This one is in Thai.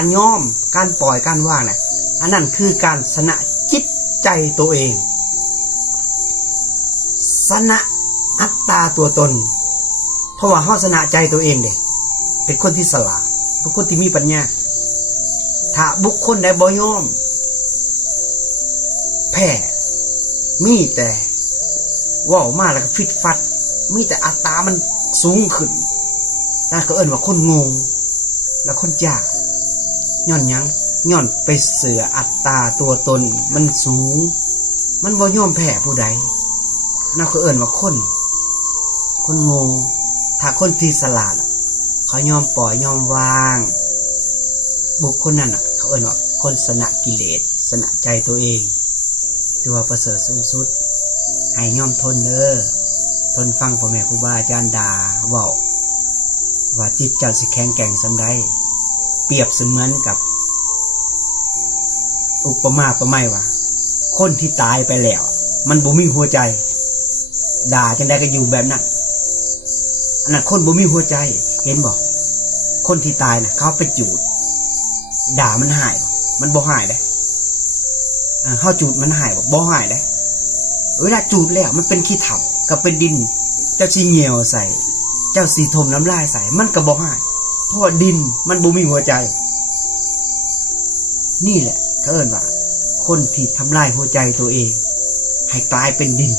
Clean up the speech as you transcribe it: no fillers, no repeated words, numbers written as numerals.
การยอมการปล่อยการว่างน่ะอันนั้นคือการสนะจิตใจตัวเองสนะอัตตาตัวตนเพราะว่าเฮาสนะใจตัวเองเด้เป็นคนที่ฉลาดเป็นคนที่มีปัญญาถ้าบุคคลใดบ่ยอมแพ้มีแต่ว่าวมาแล้วก็ฟิตฟัดมีแต่อัตตามันสูงขึ้นนั่นก็เอิ้นว่าคนงงและคนยากย้อนหยังย้อนไปเสืออัตตาตัวตนมันสูงมันบ่ยอมแพ้ผู้ใดนั่นก็เอิ้นว่าคนโง่ถ้าคนที่ฉลาดเขายอมปล่อยยอมวางบุคคลนั้นเขาเอิ้นว่าคนสนะกิเลสสนะใจตัวเองถือว่าประเสริฐสูงสุดให้ยอมทนเด้อทนฟังพ่อแม่ครูบาอาจารย์ด่าเว้าว่าจิตเจ้าสิแข็งแกร่งส่ำใดเปรียบเสมือนกับอุปมาประไมยว่าคนที่ตายไปแล้วมันบ่มีหัวใจด่าจังได๋ก็อยู่แบบนั้นอันนั้นคนบ่มีหัวใจเห็นบ่คนที่ตายน่ะเขาไปจูดด่ามันหายบ่มันบ่หายเด้เฮาจูดมันหายบ่หายเด้เวลาจูดแล้วมันเป็นขี้เถ้ากับเป็นดินเจ้าสิเหี่ยวใส่เจ้าสิถมน้ำลายใส่มันก็บ่หายเพราะว่าดินมันบ่มีหัวใจนี่แหละเขาเอิ้นว่าคนที่ทำลายหัวใจตัวเองให้กลายเป็นดิน